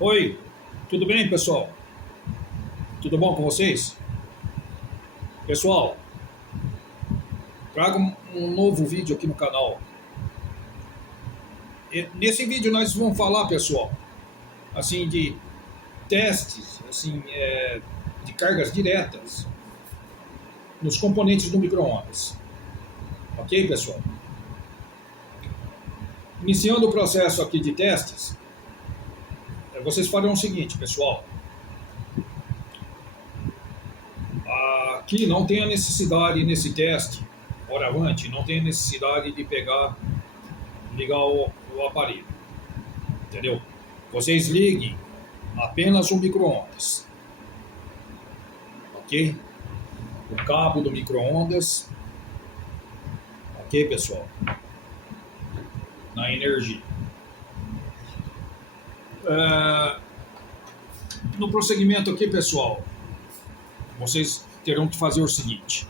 Oi, tudo bem, pessoal? Tudo bom com vocês? Pessoal, trago um novo vídeo aqui no canal. Nesse vídeo nós vamos falar, pessoal, assim, de testes, assim, de cargas diretas nos componentes do micro-ondas. Ok, pessoal? Iniciando o processo aqui de testes, vocês farão o seguinte, pessoal. Aqui não tem a necessidade nesse teste, oravante, não tem a necessidade de ligar o aparelho, entendeu? Vocês liguem apenas o micro-ondas, ok? O cabo do micro-ondas, ok, pessoal? Na energia. É, no prosseguimento aqui, pessoal, vocês terão que fazer o seguinte: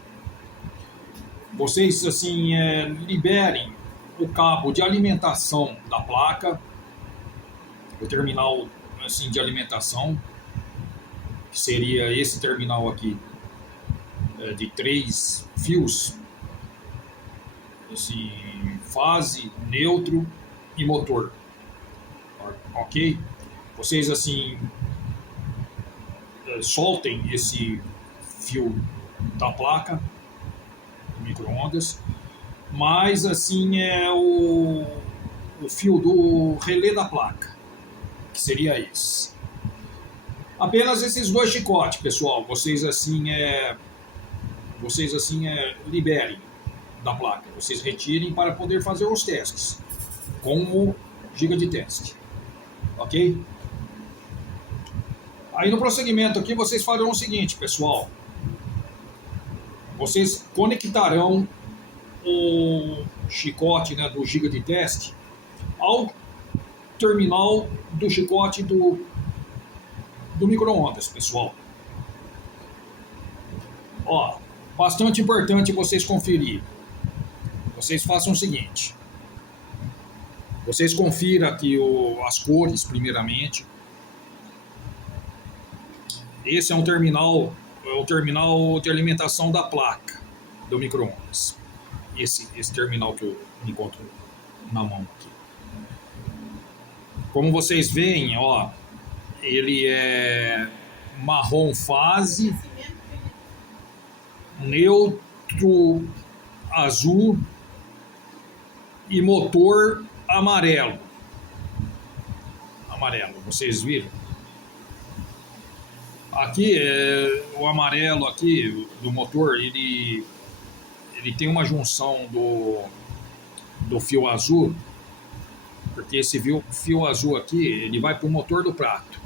vocês assim liberem o cabo de alimentação da placa, o terminal assim de alimentação, que seria esse terminal aqui de 3 fios, esse fase, neutro e motor, ok? Vocês assim soltem esse fio da placa do micro-ondas, mas assim o fio do relé da placa, que seria esse. Apenas esses dois chicotes, pessoal, vocês assim liberem da placa, vocês retirem para poder fazer os testes com o giga de teste, ok? Aí no prosseguimento aqui vocês farão o seguinte, pessoal: vocês conectarão o chicote, né, do giga de teste ao terminal do chicote do micro-ondas, pessoal. Ó, bastante importante vocês conferir. Vocês façam o seguinte: vocês confiram aqui as cores, primeiramente. Esse é o terminal de alimentação da placa do micro-ondas. Esse terminal que eu encontro na mão aqui. Como vocês veem, ó, ele é marrom fase, neutro azul e motor amarelo. Amarelo, vocês viram? Aqui o amarelo aqui do motor, ele tem uma junção do fio azul, porque esse fio azul aqui ele vai para o motor do prato.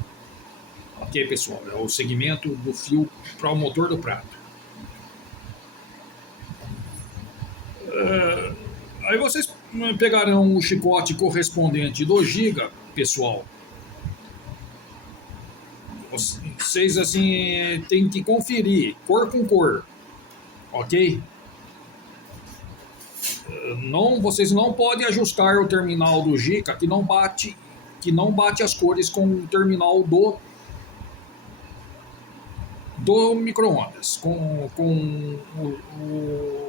Ok, pessoal? É o segmento do fio para o motor do prato. Aí vocês pegarão o chicote correspondente do giga, pessoal. Vocês assim tem que conferir cor com cor, ok? Não, vocês não podem ajustar o terminal do giga que não bate as cores com o terminal do micro-ondas, com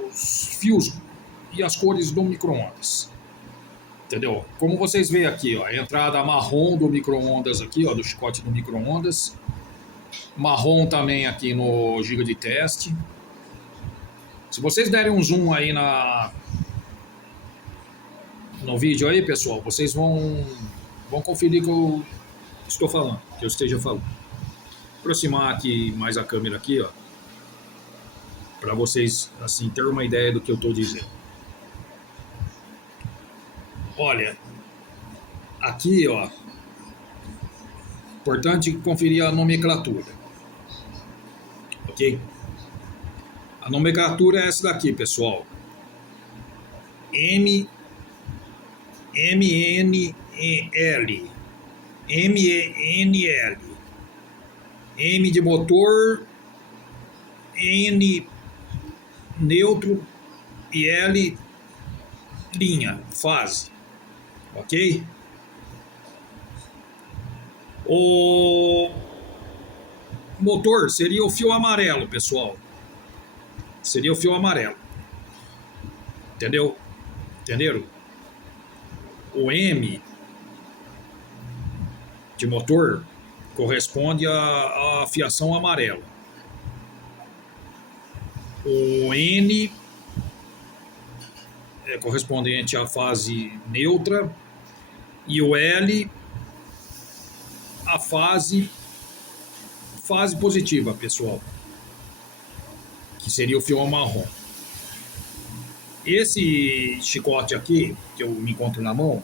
os fios e as cores do micro-ondas. Entendeu? Como vocês veem aqui, ó, a entrada marrom do micro-ondas aqui, ó, do chicote do micro-ondas. Marrom também aqui no giga de teste. Se vocês derem um zoom aí no vídeo aí, pessoal, vocês vão conferir que eu estou falando, que eu esteja falando. Vou aproximar aqui mais a câmera aqui, ó, para vocês assim ter uma ideia do que eu estou dizendo. Olha, aqui, ó, importante conferir a nomenclatura, ok? A nomenclatura é essa daqui, pessoal. M N L M de motor, N neutro e L linha, fase, ok? O motor seria o fio amarelo, pessoal. Seria o fio amarelo. Entendeu? Entenderam? O M de motor corresponde à fiação amarela. O N é correspondente à fase neutra e o L a fase positiva, pessoal, que seria o fio marrom. Esse chicote aqui que eu me encontro na mão,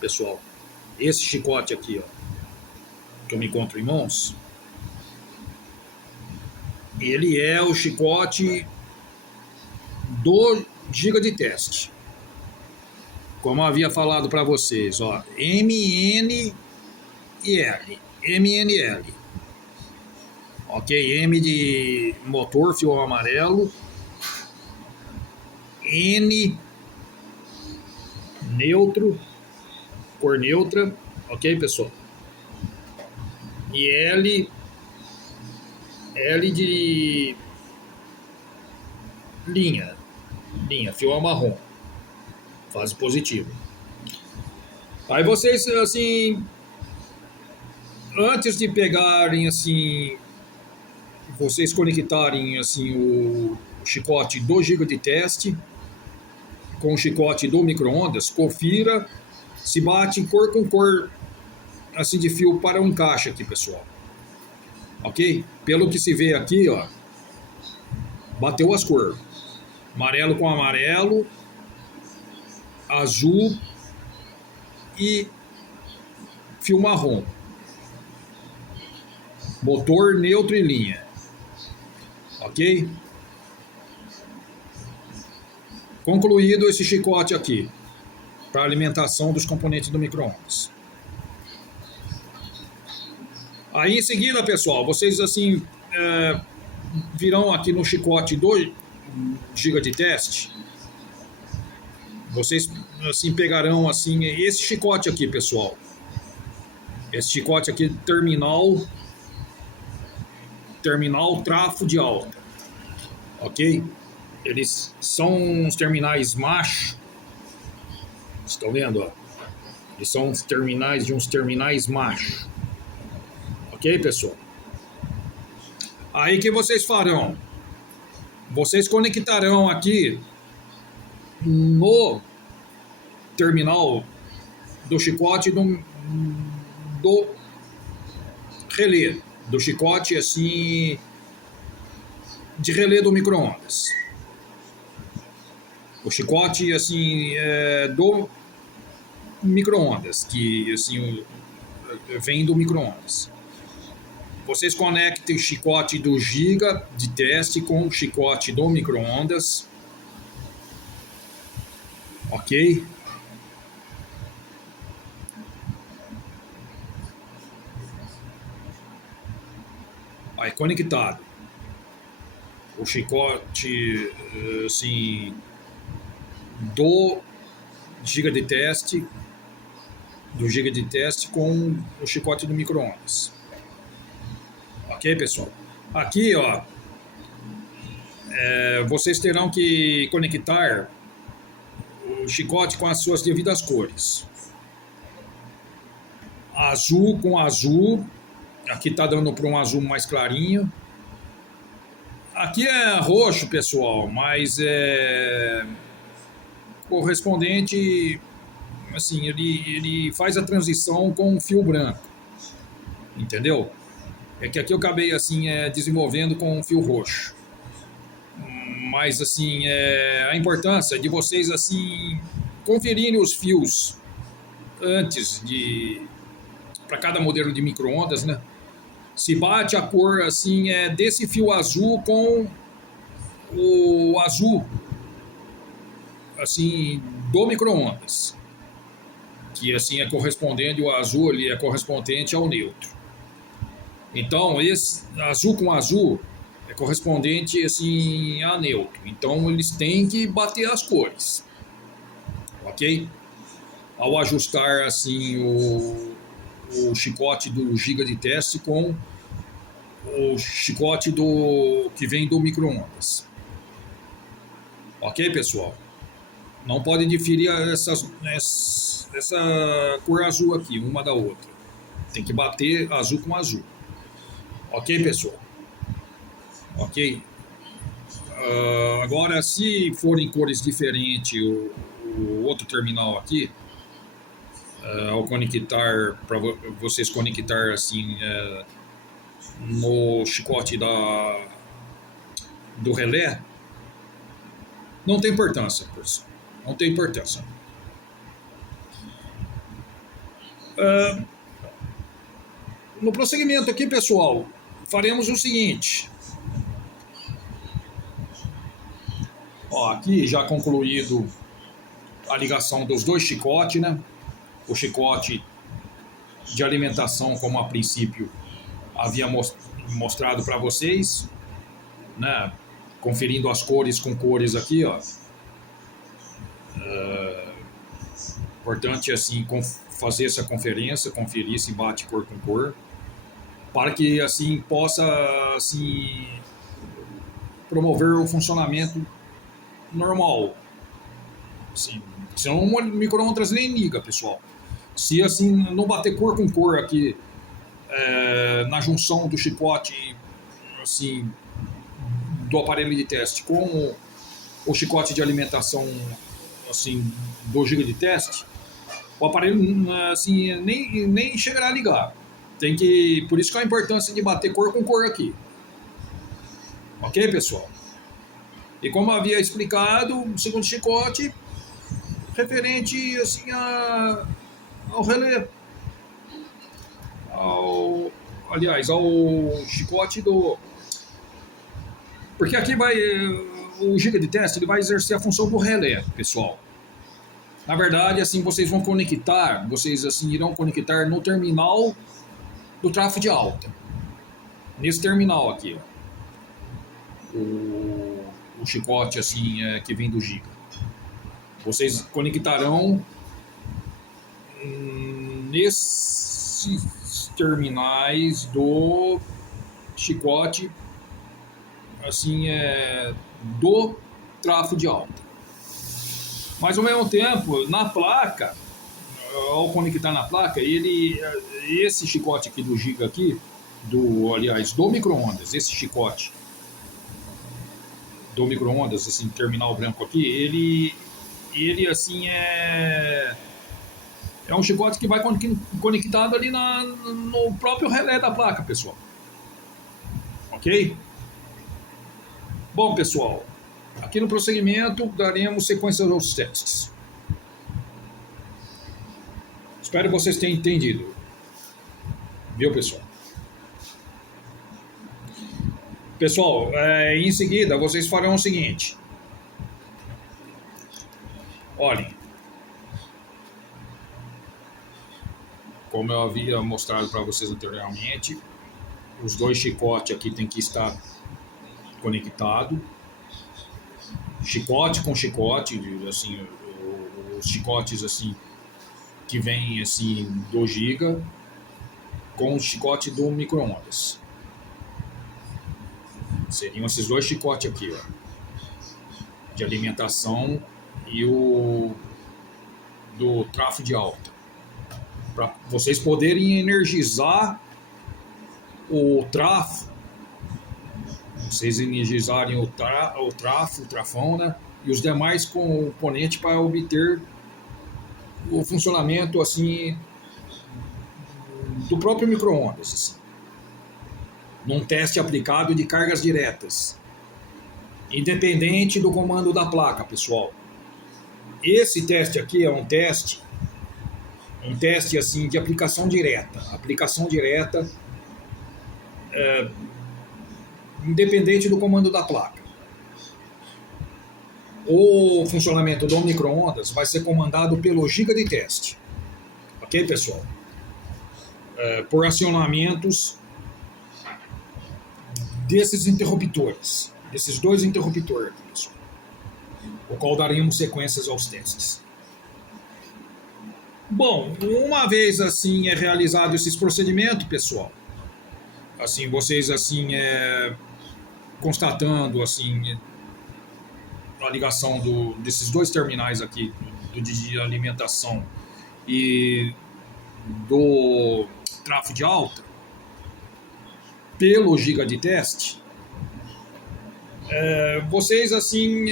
pessoal, esse chicote aqui, ó, que eu me encontro em mãos, ele é o chicote do giga de teste. Como eu havia falado para vocês, ó, MN e L. MNL. Ok? M de motor, fio amarelo. N neutro, cor neutra. Ok, pessoal? E L de linha, fio marrom, fase positiva. Aí vocês, assim, antes de pegarem, assim, vocês conectarem, assim, o chicote do giga de teste com o chicote do micro-ondas, confira se bate cor com cor, assim, de fio para o encaixe aqui, pessoal. Ok? Pelo que se vê aqui, ó, bateu as cores. Amarelo com amarelo, azul e fio marrom. Motor neutro e linha. Ok? Concluído esse chicote aqui para alimentação dos componentes do micro-ondas. Aí em seguida, pessoal, vocês assim virão aqui no chicote do giga de teste. Vocês assim pegarão assim esse chicote aqui, pessoal. Esse chicote aqui terminal trafo de alta. Ok? Eles são os terminais macho. Estão vendo? Ó? Eles são os terminais de uns terminais macho. Ok, pessoal? Aí que vocês farão? Vocês conectarão aqui no terminal do chicote do relé. Do chicote assim de relé do micro-ondas. O chicote assim do micro-ondas, que assim vem do micro-ondas. Vocês conectem o chicote do giga de teste com o chicote do micro-ondas. Ok? Aí conectado. O chicote assim do giga de teste com o chicote do micro-ondas. Ok, pessoal? Aqui, ó, vocês terão que conectar o chicote com as suas devidas cores. Azul com azul. Aqui tá dando para um azul mais clarinho. Aqui é roxo, pessoal, mas é correspondente, assim, ele faz a transição com o fio branco. Entendeu? É que aqui eu acabei assim desenvolvendo com um fio roxo. Mas assim a importância de vocês assim conferirem os fios antes de para cada modelo de micro-ondas, né? Se bate a cor assim desse fio azul com o azul assim do micro-ondas, que assim é correspondente, o azul ali é correspondente ao neutro. Então, esse azul com azul é correspondente assim a neutro. Então, eles têm que bater as cores. Ok? Ao ajustar assim o chicote do giga de teste com o chicote que vem do micro-ondas. Ok, pessoal? Não pode diferir essa cor azul aqui, uma da outra. Tem que bater azul com azul. Ok, pessoal? Ok? Agora, se forem cores diferentes, o outro terminal aqui, ao conectar, para vocês conectar assim no chicote do relé, não tem importância, pessoal. Não tem importância. No prosseguimento aqui, pessoal, faremos o seguinte. Ó, aqui já concluído a ligação dos dois chicotes, né? O chicote de alimentação, como a princípio havia mostrado para vocês, né? Conferindo as cores com cores aqui, ó. Importante assim fazer essa conferência, conferir se bate cor com cor, para que assim possa assim promover o funcionamento normal. Assim, senão o micro-ondas nem liga, pessoal. Se assim não bater cor com cor aqui na junção do chicote assim do aparelho de teste com o chicote de alimentação assim do giga de teste, o aparelho assim nem chegará a ligar. Por isso que é a importância de bater cor com cor aqui. Ok, pessoal? E como havia explicado, o segundo chicote referente assim ao relé, aliás, ao chicote do... Porque aqui o giga de teste ele vai exercer a função do relé, pessoal. Na verdade, assim, vocês assim irão conectar no terminal do tráfego de alta. Nesse terminal aqui, ó. O chicote assim que vem do giga. Vocês conectarão nesses terminais do chicote assim do tráfego de alta. Mas ao mesmo tempo, na placa, ao conectar na placa, esse chicote aqui do giga aqui, aliás, do micro-ondas, esse chicote do micro-ondas, assim, terminal branco aqui, ele assim é um chicote que vai conectado ali no próprio relé da placa, pessoal. Ok? Bom, pessoal, aqui no prosseguimento daremos sequência aos testes. Espero que vocês tenham entendido. Viu, pessoal? Pessoal, em seguida vocês farão o seguinte. Olhem. Como eu havia mostrado para vocês anteriormente, os dois chicotes aqui tem que estar conectado. Chicote com chicote, assim, os chicotes assim que vem assim do giga com o chicote do micro-ondas. Seriam esses dois chicotes aqui, ó, de alimentação e o do tráfego de alta, para vocês poderem energizar o trafo, vocês energizarem o trafão, né, e os demais componentes para obter o funcionamento assim do próprio micro-ondas, assim, num teste aplicado de cargas diretas, independente do comando da placa, pessoal. Esse teste aqui é um teste assim de aplicação direta, independente do comando da placa. O funcionamento do micro-ondas vai ser comandado pelo giga de teste, ok, pessoal? Por acionamentos desses interruptores, desses dois interruptores aqui, pessoal, o qual daremos sequências aos testes. Bom, uma vez assim é realizado esses procedimentos, pessoal, assim vocês assim constatando assim a ligação desses dois terminais aqui, do de alimentação e do tráfego de alta, pelo giga de teste, vocês assim,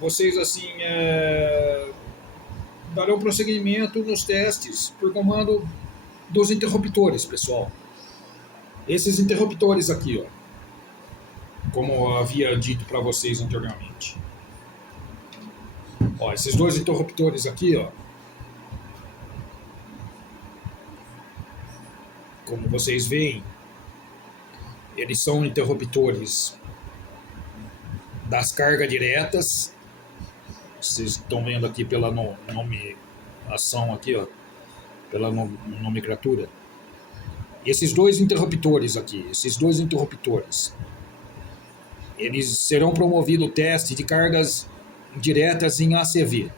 vocês assim darão prosseguimento nos testes por comando dos interruptores, pessoal. Esses interruptores aqui, ó, como eu havia dito para vocês anteriormente. Ó, esses dois interruptores aqui, ó, como vocês veem, eles são interruptores das cargas diretas. Vocês estão vendo aqui pela nomeação aqui, ó, pela nomenclatura. Esses dois interruptores aqui, eles serão promovido o teste de cargas diretas em ACV,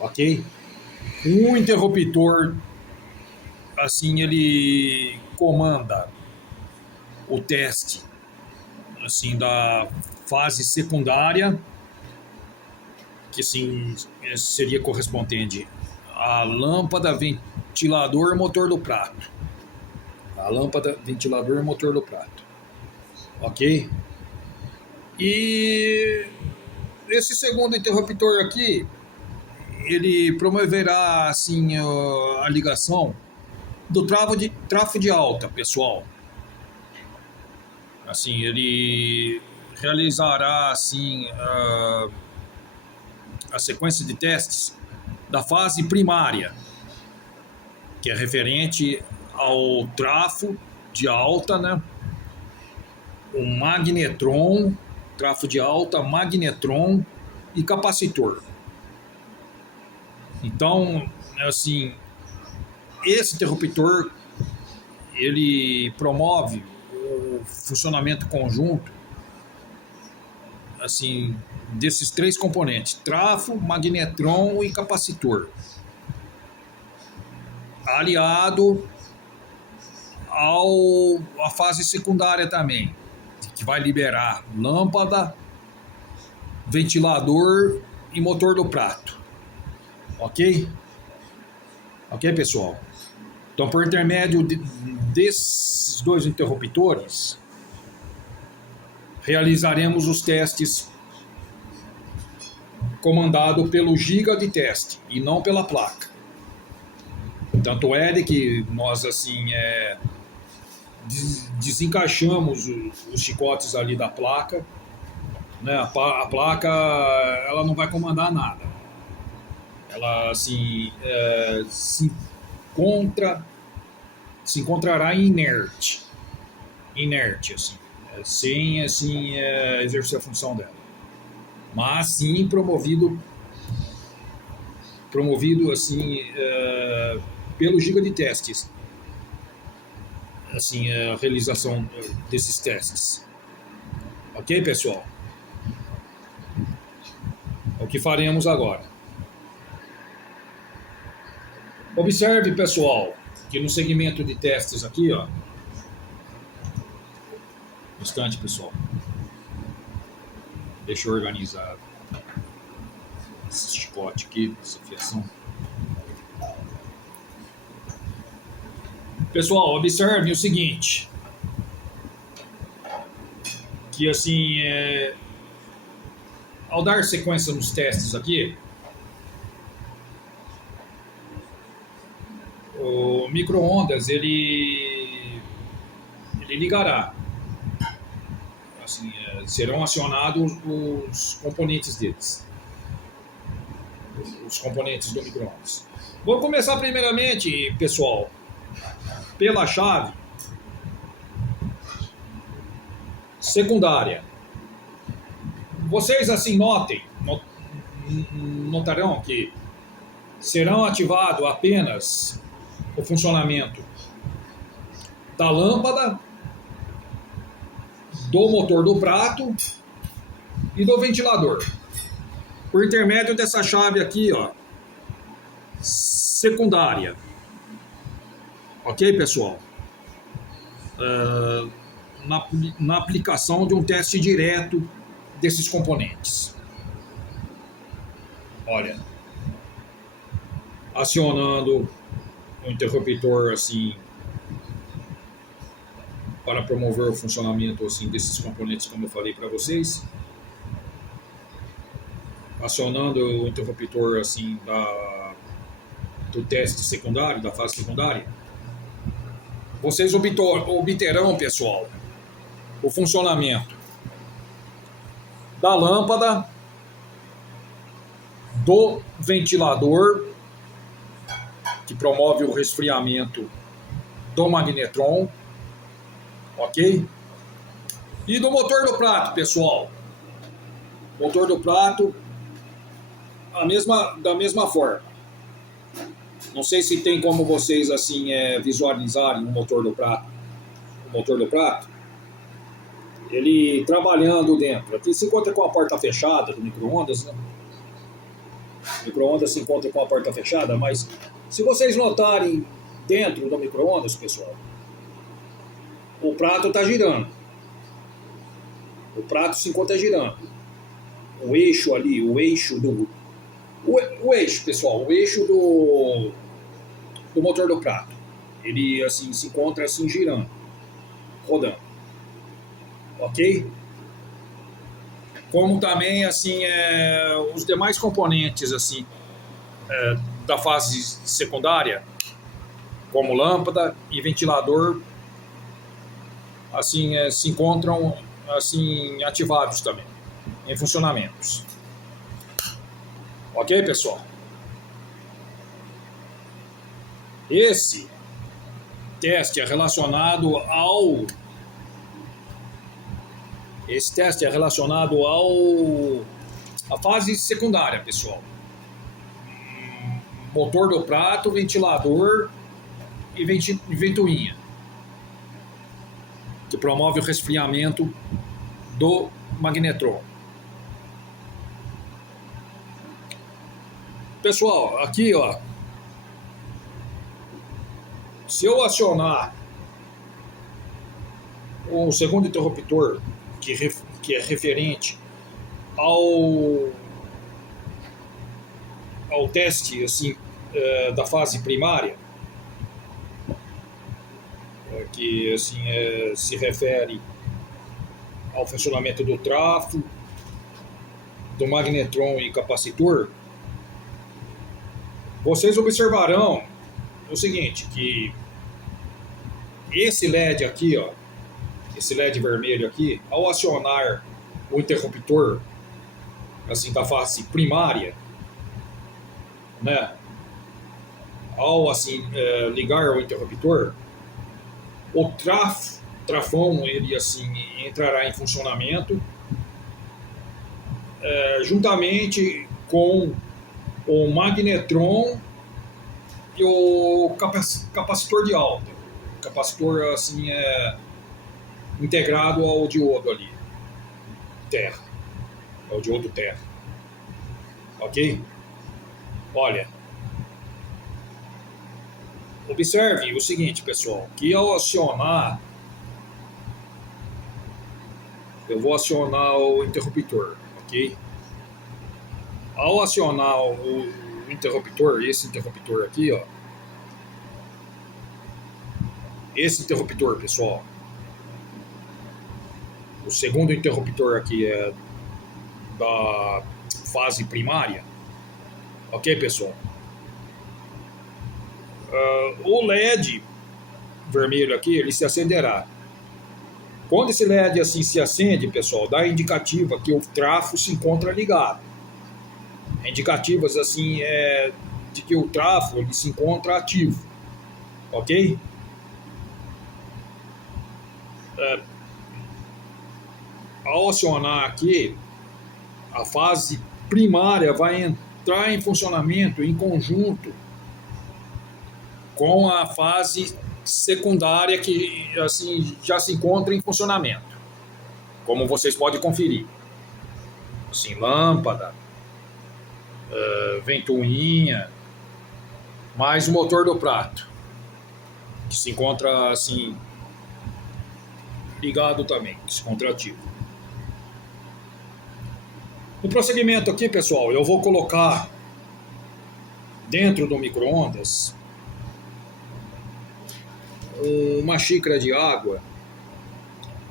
ok? Um interruptor, assim, ele comanda o teste, assim, da fase secundária, que assim seria correspondente à lâmpada, ventilador, motor do prato. A lâmpada, ventilador e motor do prato, ok? E esse segundo interruptor aqui, ele promoverá assim a ligação do tráfego de alta, pessoal. Assim, ele realizará assim a sequência de testes da fase primária, que é referente ao tráfego de alta, né? O magnetron, tráfego de alta, magnetron e capacitor. Então, assim, esse interruptor, ele promove o funcionamento conjunto, assim, desses três componentes: tráfego, magnetron e capacitor, aliado à fase secundária também, que vai liberar lâmpada, ventilador e motor do prato. Ok? Ok, pessoal? Então, por intermédio desses dois interruptores, realizaremos os testes comandado pelo giga de teste e não pela placa. Tanto é de que nós assim desencaixamos os chicotes ali da placa, né? A placa, ela não vai comandar nada. Ela assim se encontrará inerte assim, sem assim exercer a função dela, mas sim promovido assim pelo giga de testes, assim a realização desses testes. Ok, pessoal? É o que faremos agora. Observe, pessoal, que no segmento de testes aqui, ó, um instante, pessoal, deixa eu organizar esse chicote aqui, essa fiação. Pessoal, observe o seguinte, que assim, ao dar sequência nos testes aqui, o micro-ondas ele ligará, assim, serão acionados os componentes deles, os componentes do micro-ondas. Vou começar primeiramente, pessoal, pela chave secundária. Vocês assim notarão que serão ativados apenas o funcionamento da lâmpada, do motor do prato e do ventilador, por intermédio dessa chave aqui, ó, secundária. Ok, pessoal? Na aplicação de um teste direto desses componentes. Olha, acionando o interruptor assim para promover o funcionamento assim desses componentes, como eu falei para vocês, acionando o interruptor assim do teste secundário, da fase secundária, vocês obterão, pessoal, o funcionamento da lâmpada, do ventilador, que promove o resfriamento do magnetron, ok? E do motor do prato, pessoal. Motor do prato, da mesma forma. Não sei se tem como vocês assim visualizarem o motor do prato. O motor do prato, ele trabalhando dentro. Aqui se encontra com a porta fechada do micro-ondas, né? O micro-ondas se encontra com a porta fechada, mas se vocês notarem dentro do micro-ondas, pessoal, o prato está girando. O prato se encontra girando. O eixo ali, o eixo, pessoal, o eixo do motor do prato, ele assim se encontra assim girando, rodando, ok? Como também assim os demais componentes assim da fase secundária, como lâmpada e ventilador, assim se encontram assim ativados também, em funcionamentos. Ok, pessoal? Esse teste é relacionado à fase secundária, pessoal. Motor do prato, ventilador e ventoinha, que promove o resfriamento do magnetron. Pessoal, aqui ó, se eu acionar o segundo interruptor, que é referente ao teste assim, da fase primária, que assim, se refere ao funcionamento do trafo, do magnetron e capacitor, vocês observarão o seguinte, que esse LED aqui, ó, esse LED vermelho aqui, ao acionar o interruptor assim da fase primária, né, ao assim ligar o interruptor, o trafão ele assim entrará em funcionamento juntamente com o magnetron e o capacitor de alta. Capacitor assim integrado ao diodo ali, terra, ao diodo terra, ok? Olha, observe o seguinte, pessoal, que ao acionar, eu vou acionar o interruptor, ok? Ao acionar o interruptor, esse interruptor aqui, ó, esse interruptor, pessoal, o segundo interruptor aqui é da fase primária, ok, pessoal? O LED vermelho aqui, ele se acenderá. Quando esse LED assim se acende, pessoal, dá indicativa que o trafo se encontra ligado. Indicativas assim de que o trafo ele se encontra ativo, ok? Ao acionar aqui, a fase primária vai entrar em funcionamento em conjunto com a fase secundária que assim já se encontra em funcionamento, como vocês podem conferir. Assim, lâmpada, ventoinha, mais o motor do prato, que se encontra assim ligado também, que se encontra ativo. No prosseguimento aqui, pessoal, eu vou colocar dentro do micro-ondas uma xícara de água,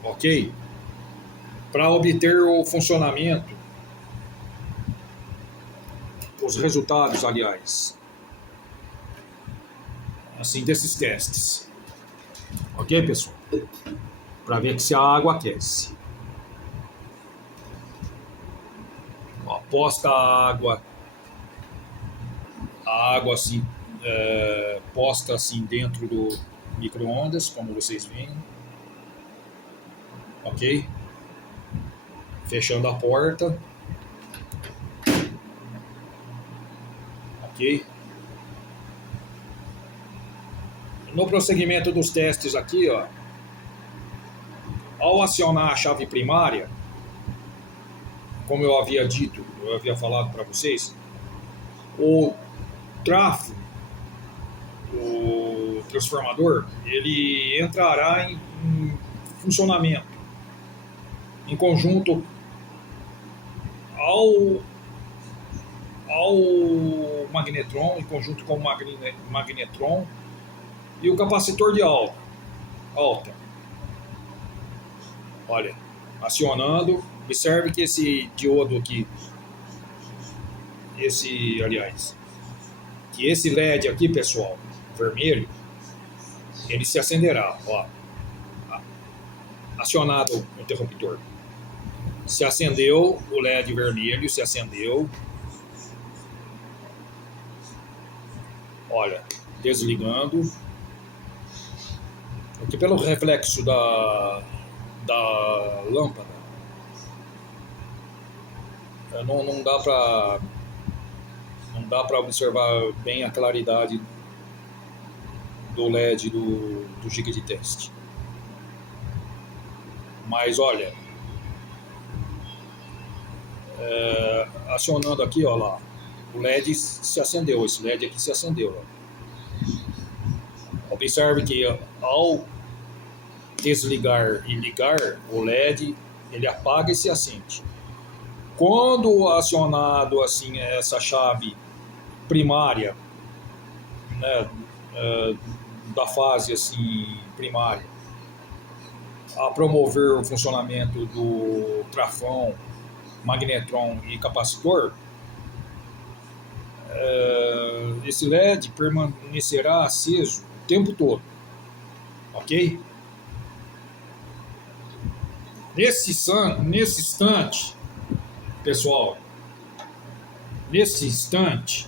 ok? Para obter o funcionamento, os resultados, aliás, assim, desses testes. Ok, pessoal? Para ver que se a água aquece. Posta a água assim, posta assim dentro do micro-ondas, como vocês veem. Ok? Fechando a porta. Ok? No prosseguimento dos testes aqui, ó, ao acionar a chave primária, como eu havia dito, eu havia falado para vocês, o trafo, o transformador, ele entrará em funcionamento em conjunto ao magnetron, em conjunto com o magnetron e o capacitor de alta. Olha, acionando. Observe que esse diodo aqui, esse LED aqui, pessoal, vermelho, ele se acenderá, ó. Acionado o interruptor. Se acendeu, o LED vermelho se acendeu. Olha, desligando. Aqui pelo reflexo da lâmpada, não dá para observar bem a claridade do LED do giga de teste. Mas olha, acionando aqui, ó lá, o LED se acendeu, esse LED aqui se acendeu. Ó. Observe que ao desligar e ligar o LED, ele apaga e se acende. Quando acionado assim essa chave primária, né, da fase assim primária, a promover o funcionamento do trafão, magnetron e capacitor, esse LED permanecerá aceso o tempo todo, ok? Nesse instante, pessoal, nesse instante,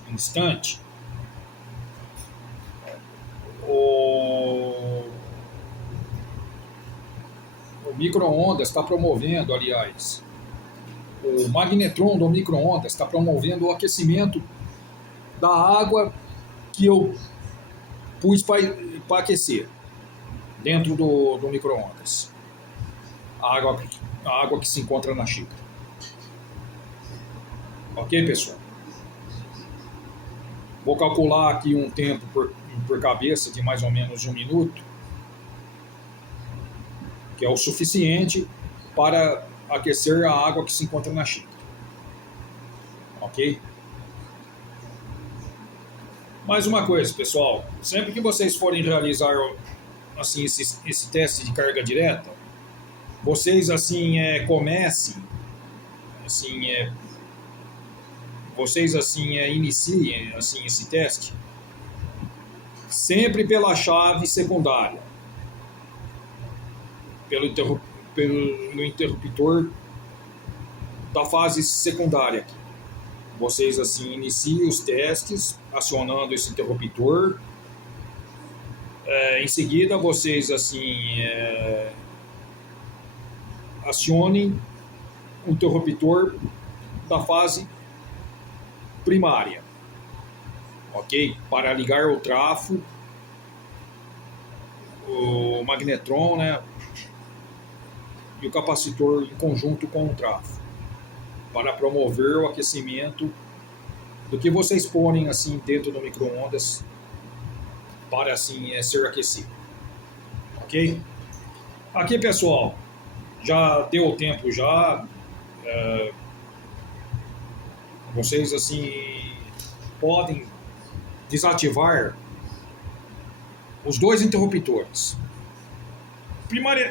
o micro-ondas está promovendo, aliás, o magnetron do micro-ondas está promovendo o aquecimento da água que eu pus para aquecer dentro do micro-ondas. A água que se encontra na xícara. Ok, pessoal? Vou calcular aqui um tempo por cabeça de mais ou menos 1 minuto, que é o suficiente para aquecer a água que se encontra na xícara. Ok? Mais uma coisa, pessoal. Sempre que vocês forem realizar assim, esse teste de carga direta, vocês assim comecem, assim, vocês assim iniciem assim esse teste sempre pela chave secundária, pelo interruptor da fase secundária. Vocês assim iniciem os testes acionando esse interruptor. Em seguida, vocês assim acionem o interruptor da fase primária, ok? Para ligar o trafo, o magnetron, né? E o capacitor em conjunto com o trafo, para promover o aquecimento do que vocês porem assim dentro do micro-ondas para assim ser aquecido, ok? Aqui, pessoal, já deu tempo já. Vocês assim podem desativar os dois interruptores.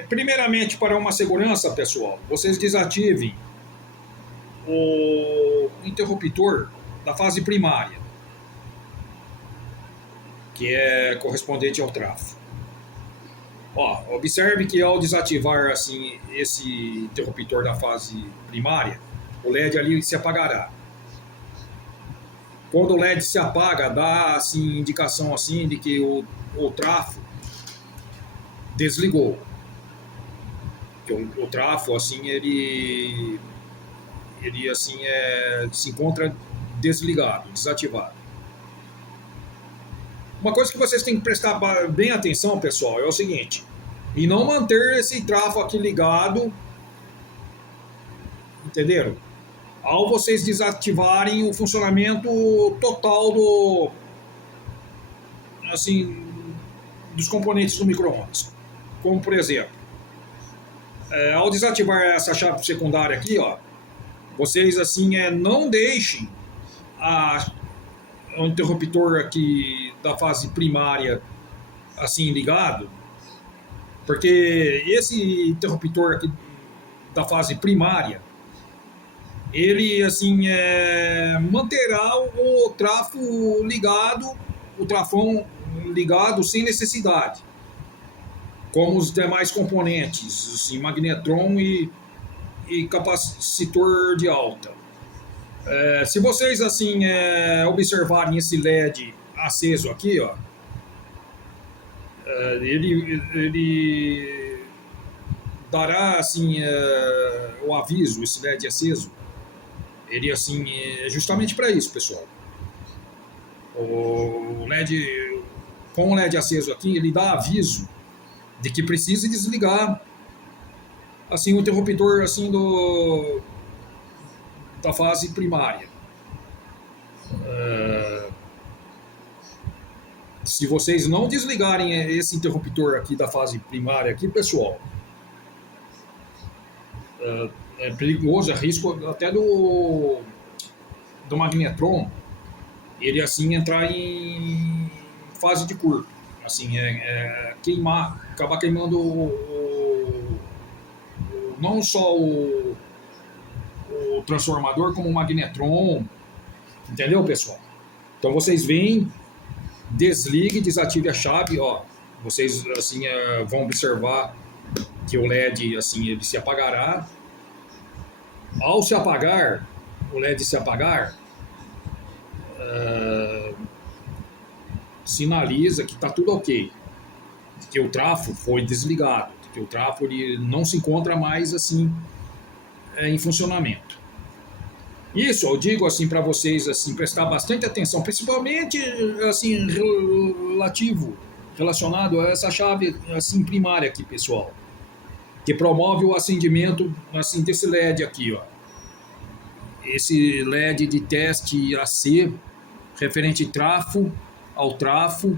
Primeiramente, para uma segurança, pessoal, vocês desativem o interruptor da fase primária, que é correspondente ao tráfego. Ó, observe que ao desativar assim esse interruptor da fase primária, o LED ali se apagará. Quando o LED se apaga, dá assim indicação assim de que o trafo desligou. Que o trafo assim ele assim se encontra desligado, desativado. Uma coisa que vocês têm que prestar bem atenção, pessoal, é o seguinte: e não manter esse trafo aqui ligado, entenderam? Ao vocês desativarem o funcionamento total assim, dos componentes do micro-ondas. Como, por exemplo, ao desativar essa chave secundária aqui, ó, vocês assim não deixem o interruptor aqui da fase primária assim ligado, porque esse interruptor aqui da fase primária, ele assim manterá o trafo ligado, o trafão ligado sem necessidade, como os demais componentes, assim, magnetron e capacitor de alta. Se vocês assim observarem esse LED aceso aqui, ó, ele dará assim o aviso, esse LED aceso. Ele assim é justamente para isso, pessoal. O LED, com o LED aceso aqui, ele dá aviso de que precisa desligar assim o interruptor assim da fase primária. Se vocês não desligarem esse interruptor aqui da fase primária aqui, pessoal, é perigoso, é risco até do magnetron ele assim entrar em fase de curto, assim queimar, acabar queimando não só o transformador como o magnetron, entendeu, pessoal? Então vocês vêm, desligue, desative a chave, ó, vocês assim vão observar que o LED assim ele se apagará. Ao se apagar, o LED se apagar, sinaliza que está tudo ok, que o trafo foi desligado, que o trafo ele não se encontra mais assim em funcionamento. Isso eu digo assim para vocês assim prestar bastante atenção, principalmente assim relacionado a essa chave assim primária aqui, pessoal, que promove o acendimento assim desse LED aqui, ó. Esse LED de teste AC referente ao trafo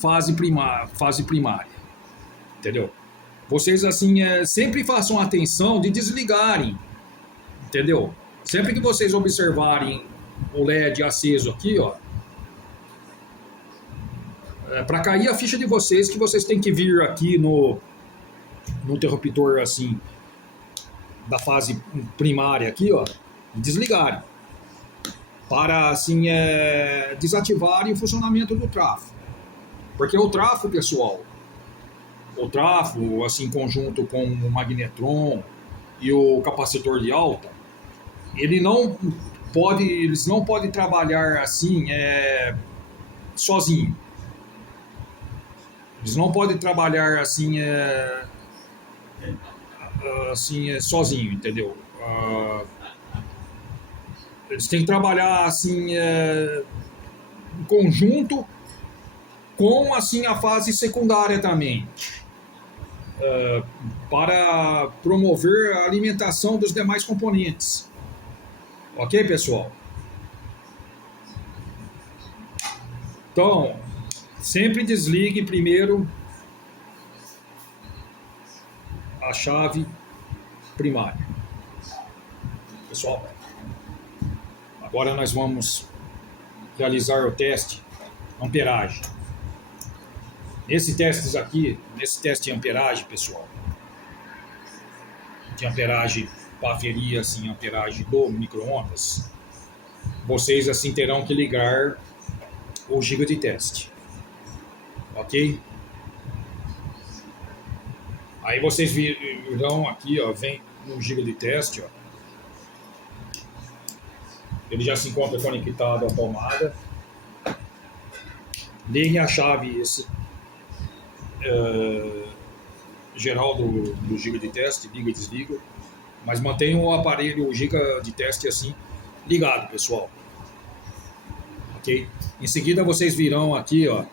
fase primária, entendeu? Vocês assim sempre façam atenção de desligarem, entendeu? Sempre que vocês observarem o LED aceso aqui, ó, para cair a ficha de vocês que vocês têm que vir aqui no interruptor assim da fase primária aqui, ó, e desligarem para assim desativarem o funcionamento do trafo. Porque o trafo, pessoal, o trafo assim em conjunto com o magnetron e o capacitor de alta, eles não podem trabalhar assim sozinho. Eles não podem trabalhar assim sozinho, entendeu? Eles têm que trabalhar assim em conjunto com assim a fase secundária também, para promover a alimentação dos demais componentes. Ok, pessoal? Então, sempre desligue primeiro a chave primária. Pessoal, agora nós vamos realizar o teste amperagem. Nesse teste de amperagem, pessoal, de amperagem para aferir assim, a amperagem do micro-ondas, vocês assim terão que ligar o giga de teste, ok? Aí vocês virão aqui, ó, vem no giga de teste, ó. Ele já se encontra conectado à tomada. Liguem a chave geral do giga de teste, liga e desliga, mas mantenham o aparelho, o giga de teste assim ligado, pessoal. Ok? Em seguida vocês virão aqui, ó,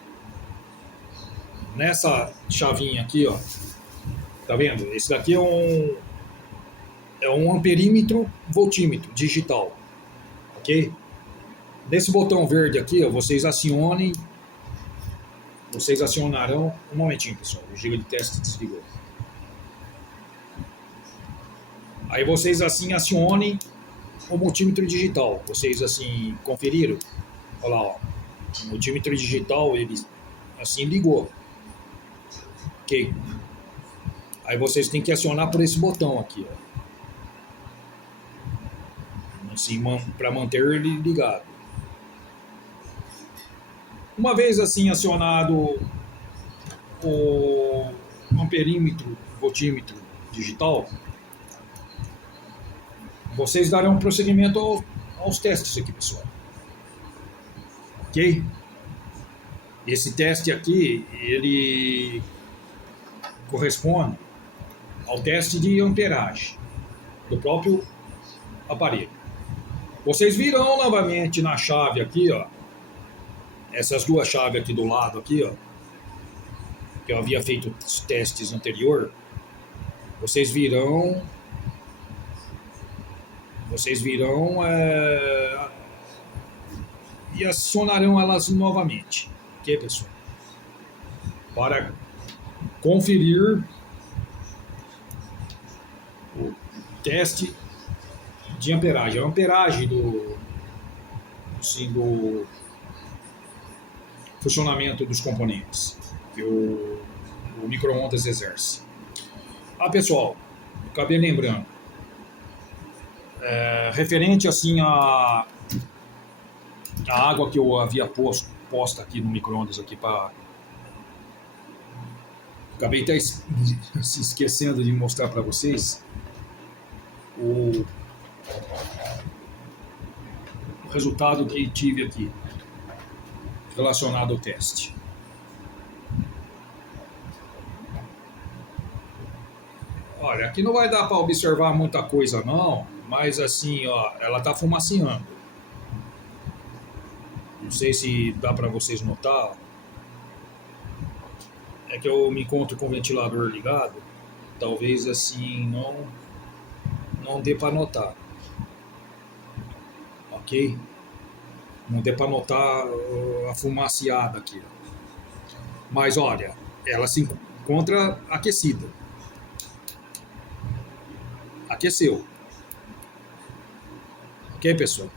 nessa chavinha aqui, ó. Tá vendo? Esse daqui é um amperímetro voltímetro digital, ok? Nesse botão verde aqui, ó, vocês acionarão. Um momentinho, pessoal, o giga de teste desligou. Aí vocês assim acionem o multímetro digital. Vocês assim conferiram? Olha lá, ó. O multímetro digital, ele assim ligou. Ok? Aí vocês têm que acionar por esse botão aqui, ó. Assim, para manter ele ligado. Uma vez assim acionado o amperímetro, voltímetro digital, vocês darão prosseguimento aos testes aqui, pessoal. Ok? Esse teste aqui, ele corresponde ao teste de amperagem do próprio aparelho. Vocês virão novamente na chave aqui, ó. Essas duas chaves aqui do lado aqui, ó, que eu havia feito os testes anterior. Vocês virão e acionarão elas novamente, ok, pessoal? Para conferir o teste de amperagem, a amperagem do funcionamento dos componentes que o micro-ondas exerce. Pessoal, acabei lembrando, referente assim a água que eu havia posta aqui no micro-ondas aqui para... Acabei até se esquecendo de mostrar para vocês o resultado que tive aqui relacionado ao teste. Olha, aqui não vai dar para observar muita coisa não, mas assim, ó, ela tá fumaceando. Não sei se dá para vocês notar. É que eu me encontro com o ventilador ligado, talvez assim não dê para notar. Ok? Não dê para notar a fumaceada aqui. Mas olha, ela se encontra aquecida. Aqueceu. Ok, pessoal?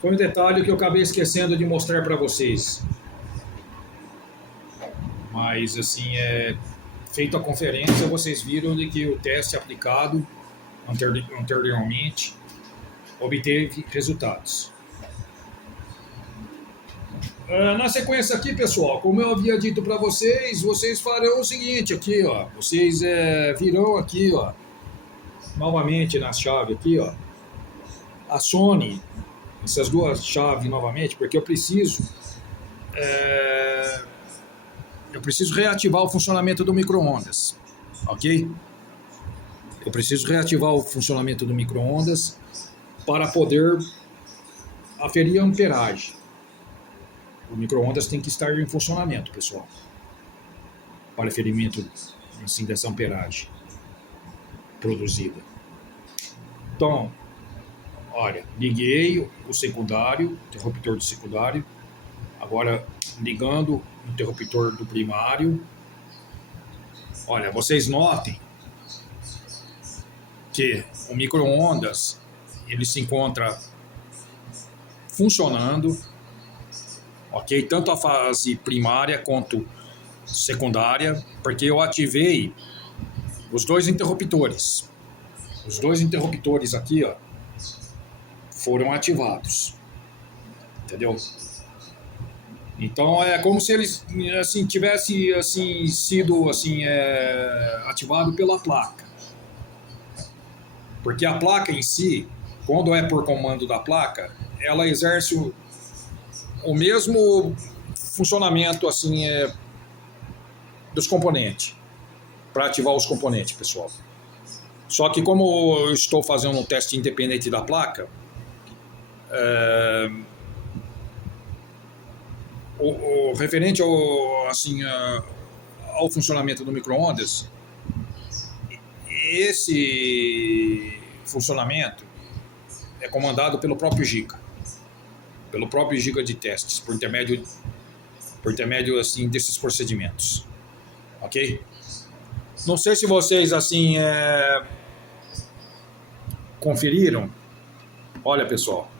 Foi um detalhe que eu acabei esquecendo de mostrar para vocês. Mas assim, feita a conferência, vocês viram de que o teste aplicado anteriormente obteve resultados. Na sequência aqui, pessoal, como eu havia dito para vocês, vocês farão o seguinte aqui, ó. Vocês virão aqui, ó, novamente na chave aqui, ó. Acione essas duas chaves novamente, porque eu preciso reativar o funcionamento do micro-ondas, ok? Eu preciso reativar o funcionamento do micro-ondas para poder aferir a amperagem. O micro-ondas tem que estar em funcionamento, pessoal, para aferimento assim, dessa amperagem produzida. Então, olha, liguei o secundário, interruptor do secundário, Agora, ligando o interruptor do primário. Olha, vocês notem que o micro-ondas ele se encontra funcionando, ok? Tanto a fase primária quanto secundária, porque eu ativei os dois interruptores. Os dois interruptores aqui, ó, foram ativados, entendeu? Então é como se eles assim tivesse assim sido assim ativado pela placa, porque a placa em si, quando é por comando da placa, ela exerce o mesmo funcionamento assim dos componentes para ativar os componentes, pessoal. Só que como eu estou fazendo um teste independente da placa, o referente ao, assim, ao funcionamento do micro-ondas, esse funcionamento é comandado pelo próprio Giga, de testes, por intermédio assim, desses procedimentos, ok? Não sei se vocês assim conferiram. Olha, pessoal,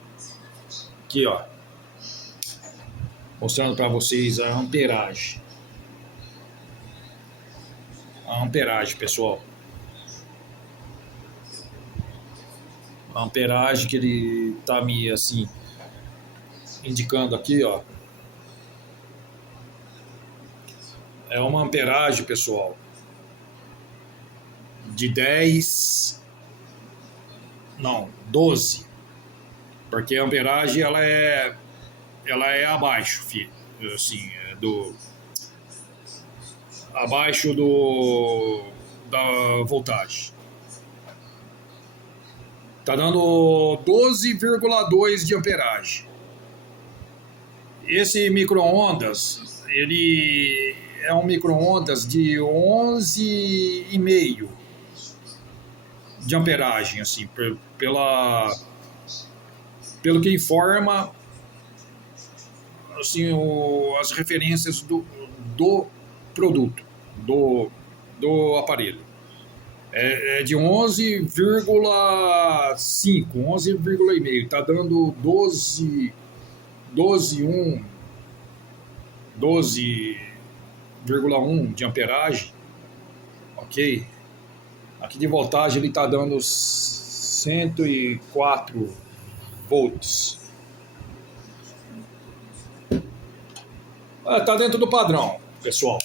aqui ó, mostrando para vocês a amperagem. A amperagem, pessoal. A amperagem que ele tá me assim indicando aqui, ó. É uma amperagem, pessoal, de 12. Porque a amperagem ela é abaixo, filho, assim, abaixo da voltagem. Tá dando 12,2 de amperagem. Esse micro-ondas, ele é um micro-ondas de 11,5 de amperagem, assim, pelo que informa assim, as referências do produto, do aparelho. É de 11,5, 11,5. Está dando 12,1 de amperagem, ok? Aqui de voltagem ele está dando 104 volts. Está dentro do padrão, pessoal.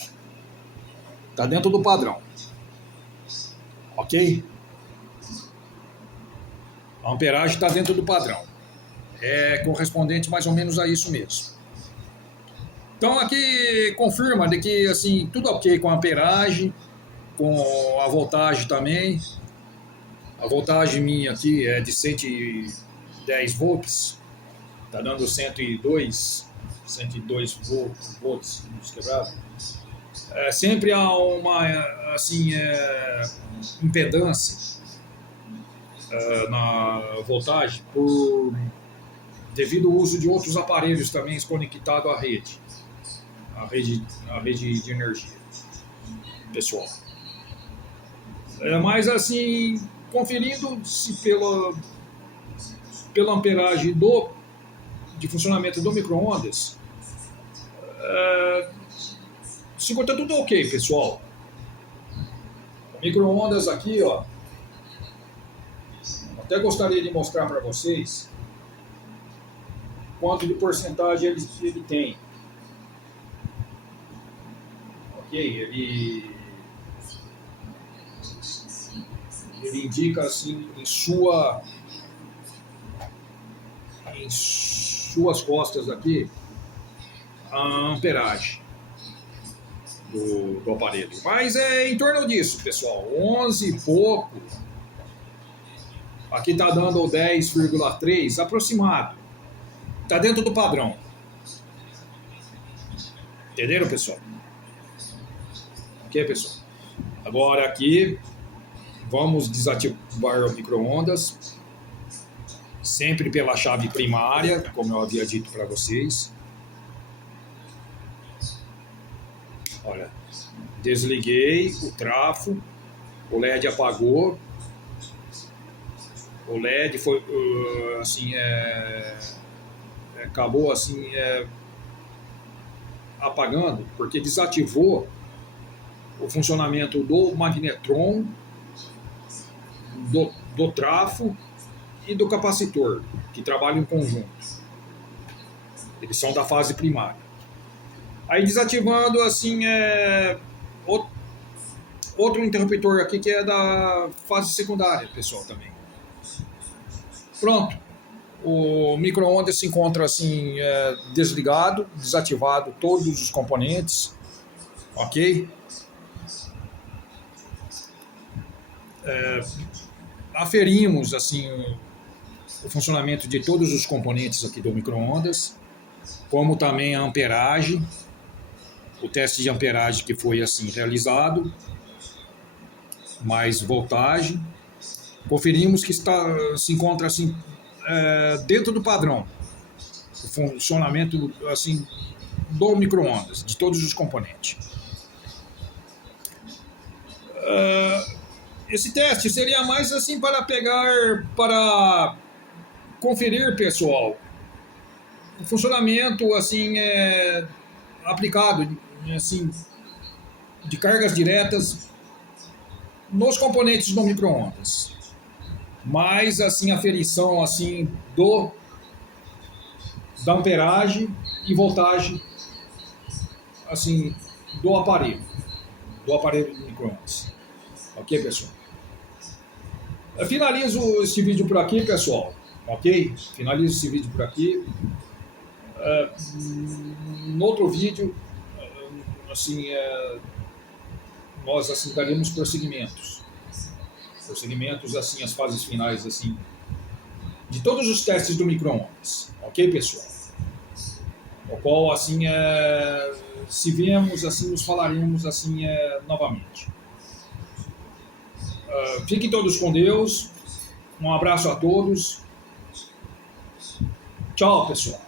Está dentro do padrão. Ok? A amperagem está dentro do padrão. É correspondente mais ou menos a isso mesmo. Então aqui confirma de que assim, tudo ok com a amperagem, com a voltagem também. A voltagem minha aqui é de 110 volts. Está dando 102 volts quebrado. Sempre há uma assim, impedância na voltagem devido ao uso de outros aparelhos também conectados à rede, de energia, pessoal. Mas assim, conferindo-se pela amperagem de funcionamento do micro-ondas, se encontra tudo ok, pessoal. O micro-ondas aqui, ó, até gostaria de mostrar para vocês quanto de porcentagem ele tem. Ok, ele indica assim em suas costas aqui a amperagem do aparelho. Mas é em torno disso, pessoal. 11 e pouco. Aqui está dando 10,3 aproximado. Está dentro do padrão. Entenderam, pessoal? Ok, pessoal? Agora aqui vamos desativar o micro-ondas. Sempre pela chave primária, como eu havia dito para vocês. Olha, desliguei o trafo, o LED apagou, o LED foi assim, acabou assim apagando, porque desativou o funcionamento do magnetron, do trafo e do capacitor, que trabalham em conjunto. Eles são da fase primária. Aí desativando assim outro interruptor aqui que é da fase secundária, pessoal, também. Pronto. O micro-ondas se encontra assim desligado, desativado todos os componentes, ok? Aferimos assim o funcionamento de todos os componentes aqui do micro-ondas, como também a amperagem, o teste de amperagem que foi assim realizado, mais voltagem. Conferimos que se encontra assim dentro do padrão, o funcionamento assim do micro-ondas, de todos os componentes. Esse teste seria mais assim para conferir, pessoal, o funcionamento assim aplicado assim de cargas diretas nos componentes do micro-ondas, mais assim aferição assim da amperagem e voltagem assim do aparelho do micro-ondas. Ok, pessoal? Eu finalizo esse vídeo por aqui, pessoal. Ok? Finalizo esse vídeo por aqui. No outro vídeo, assim, nós assim daremos prosseguimentos, assim, as fases finais assim de todos os testes do micro-ondas. Ok, pessoal? O qual assim se viemos assim nos falaremos assim novamente. Fiquem todos com Deus. Um abraço a todos. Tchau, pessoal.